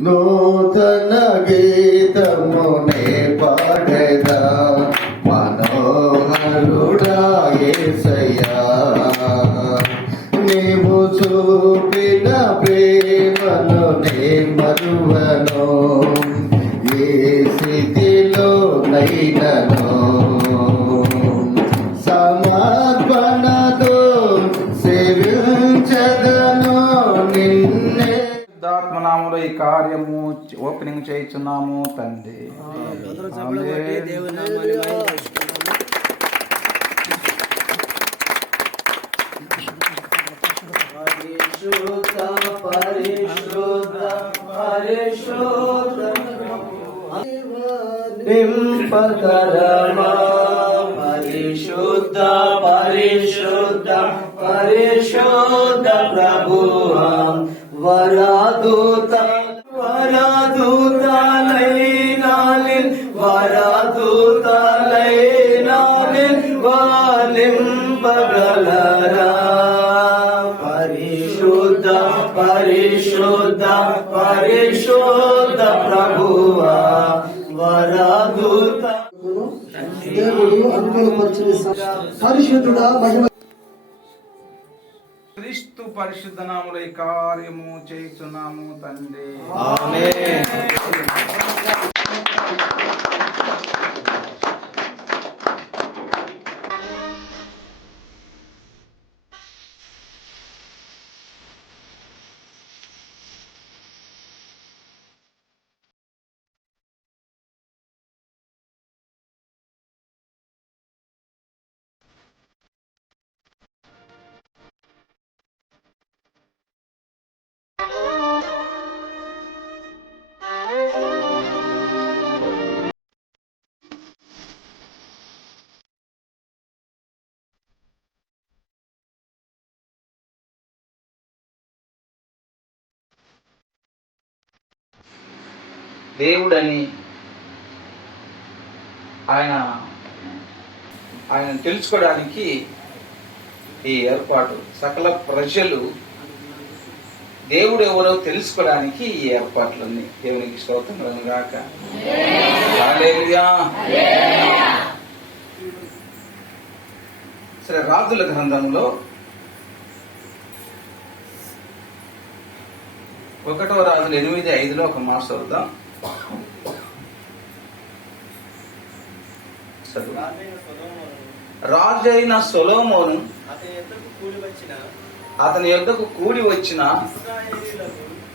నూతన గీతమునే పాడేదా మనోహరుడా యేసయ్యా నీవు చూపిన ప్రేమను నే మరువను ఏ స్థితిలో నైనను సమర్పణతో సేవించదను నిన్నే. పరిశుద్ధాత్మనామములో ఈ కార్యము ఓపెనింగ్ చేయుచున్నాము తండ్రి. నింపకరమా పరిశుద్ధ పరిశుద్ధ పరిశుద్ధ ప్రభువా వరదూత వరదూతలైనాలిన్ వరదూతలైనాలిన్ వాలింపగలరా పరిశుద్ధ పరిశుద్ధ పరిశుద్ధ ప్రభువా వరదూత దేవుడు అనుకూలపరచిన పరిశుద్ధుడా మహిమ క్రీస్తు పరిశుద్ధ నామములో ఈ కార్యము చేయుచున్నాము తండ్రి. ఆమేన్. దేవుడని ఆయన తెలుసుకోవడానికి ఈ ఏర్పాటు, సకల ప్రజలు దేవుడు ఎవరో తెలుసుకోవడానికి ఈ ఏర్పాట్లన్నీ. దేవునికి స్తోత్రం కలుగును గాక. హల్లెలూయా. సరే, రాజుల గ్రంథంలో 1వ రాజులు 8:5 ఒక మాట చదువుదాం. రాజైన సొలొమోను అతని యొద్దకు కూడి వచ్చిన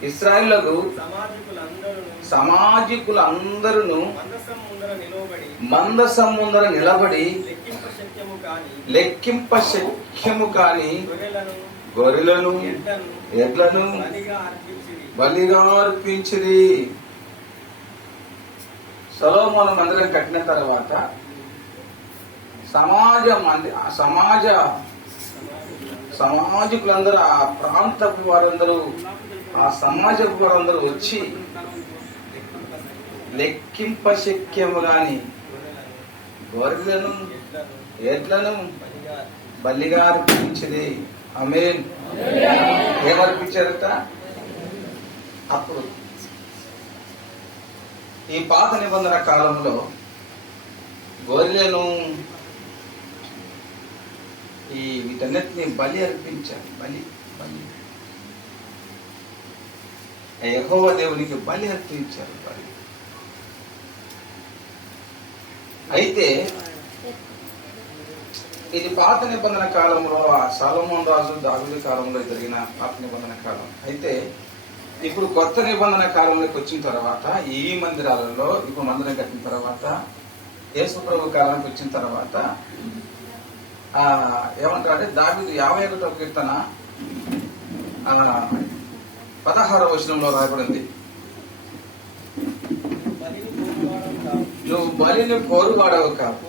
ఇశ్రాయేలులకు సమాజికులందరూ మందసం ముందర నిలబడి లెక్కింప శక్యము కాని గొర్రెలను ఎడ్లను బలిగా అర్పించిరి. సొలొమోను మందిరం కట్టిన తర్వాత సమాజికులందరూ, ఆ ప్రాంతపు వారందరూ, ఆ సమాజపు వారందరూ వచ్చి లెక్కింప శక్యము గాని గొర్రెలను ఎడ్లను బలిగా అర్పించిరి. ఆమేన్. ఏమర్పించారట? అప్పుడు ఈ పాత నిబంధన కాలంలో గొర్రెలను వీటన్నిటిని బలి అర్పించారు. బలి యెహోవా దేవునికి బలి అర్పించారు. అయితే ఇది పాత నిబంధన కాలంలో, సొలొమోను రాజు దావీదు కాలంలో జరిగిన పాత నిబంధన కాలం. అయితే ఇప్పుడు కొత్త నిబంధన కాలంలోకి వచ్చిన తర్వాత ఈ మందిరాలలో, ఇప్పుడు మందిరం కట్టిన తర్వాత, యేసు ప్రభు కాలానికి వచ్చిన తర్వాత ఏమంటారంటే, దావీదు 51వ కీర్తన 16వ వచనంలో రాయబడింది, నువ్వు బలిని కోరువాడవు కాదు,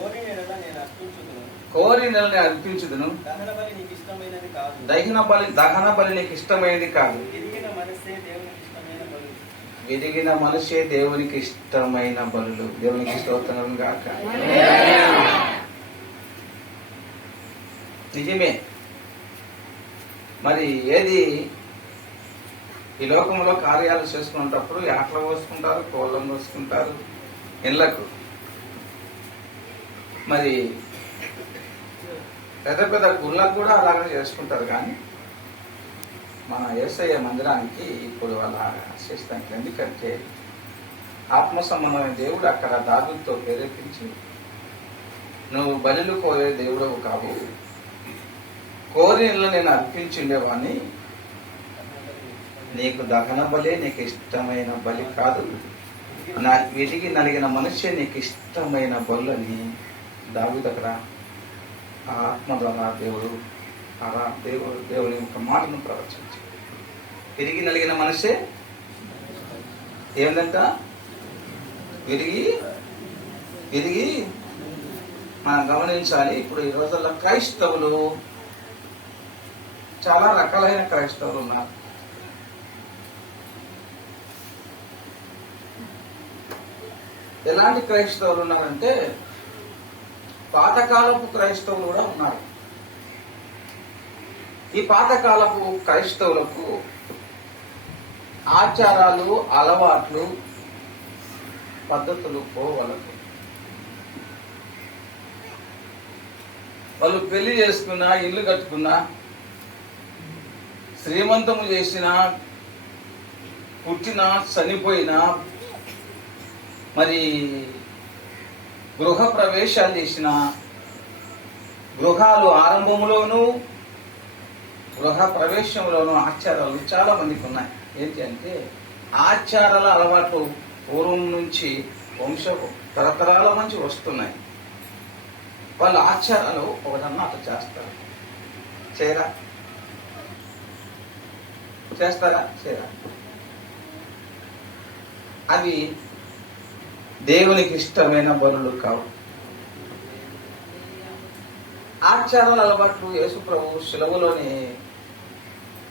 కోరి నెలని అర్పించుదును, దహన బలి నీకు ఇష్టమైనది కాదు, ఎదిగిన మనసే దేవునికి ఇష్టమైన బలులు. దేవునికి స్తోత్రం గాక. నిజమే. మరి ఏది ఈ లోకంలో కార్యాలు చేసుకునేటప్పుడు యాట్ల కోసుకుంటారు, కోళ్ళం కోసుకుంటారు ఇళ్లకు. మరి పెద్ద పెద్ద గుళ్ళకు కూడా అలాగే చేసుకుంటారు. కానీ మన యేసయ్య మందిరానికి ఇప్పుడు అలా చేస్తాం. ఎందుకంటే ఆత్మ సంబంధమైన దేవుడు అక్కడ దావీదుతో ప్రేరేపించి, నువ్వు బలిలు కోరే దేవుడవు కావు, కోరినలో నేను అర్పించిండేవాడిని, నీకు దహన బలి నీకు ఇష్టమైన బలి కాదు, నా వెలిగి నలిగిన మనిషి నీకు ఇష్టమైన బలు అని దావీదు అక్కడ ఆ ఆత్మ ద్వారా దేవుని ఒక మాటను ప్రవచించి, విరిగి నలిగిన మనిషే ఏంటంట, విరిగి మనం గమనించాలి. ఇప్పుడు ఈ రోజుల్లో క్రైస్తవులు చాలా రకాలైన క్రైస్తవులు ఉన్నారు. ఎలాంటి క్రైస్తవులు ఉన్నారంటే పాతకాలపు క్రైస్తవులు కూడా ఉన్నారు. ఈ పాతకాలపు క్రైస్తవులకు ఆచారాలు, అలవాట్లు, పద్ధతులు పోవలకు. వాళ్ళు పెళ్లి చేసుకున్నా, ఇల్లు కట్టుకున్నా, శ్రీమంతము చేసినా, పుట్టినా, చనిపోయినా, మరి గృహ ప్రవేశాలు చేసిన, గృహాలు ఆరంభంలోనూ గృహ ప్రవేశంలోనూ ఆచారాలు చాలా మందికి ఉన్నాయి. ఏంటి అంటే ఆచారాల అలవాట్లు పూర్వం నుంచి తరతరాల నుంచి వస్తున్నాయి. వాళ్ళ ఆచారాలు ఒకటన్నా అట్లా చేస్తారు. చేస్తారా? అవి దేవునికి ఇష్టమైన బలులు కావు. ఆచారాల అలవాట్లు యేసు ప్రభు శిలువలోనే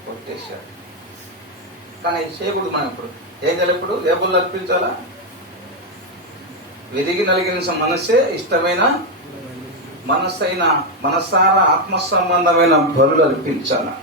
కొట్టేశారు. కానీ చేయకూడదు. మనం ఇప్పుడు ఇప్పుడు ఏ బలు అర్పించాలా? విరిగి నలిగిన మనస్సే ఇష్టమైన మనస్సైన మనసారా ఆత్మ సంబంధమైన బలులు అర్పించాలా.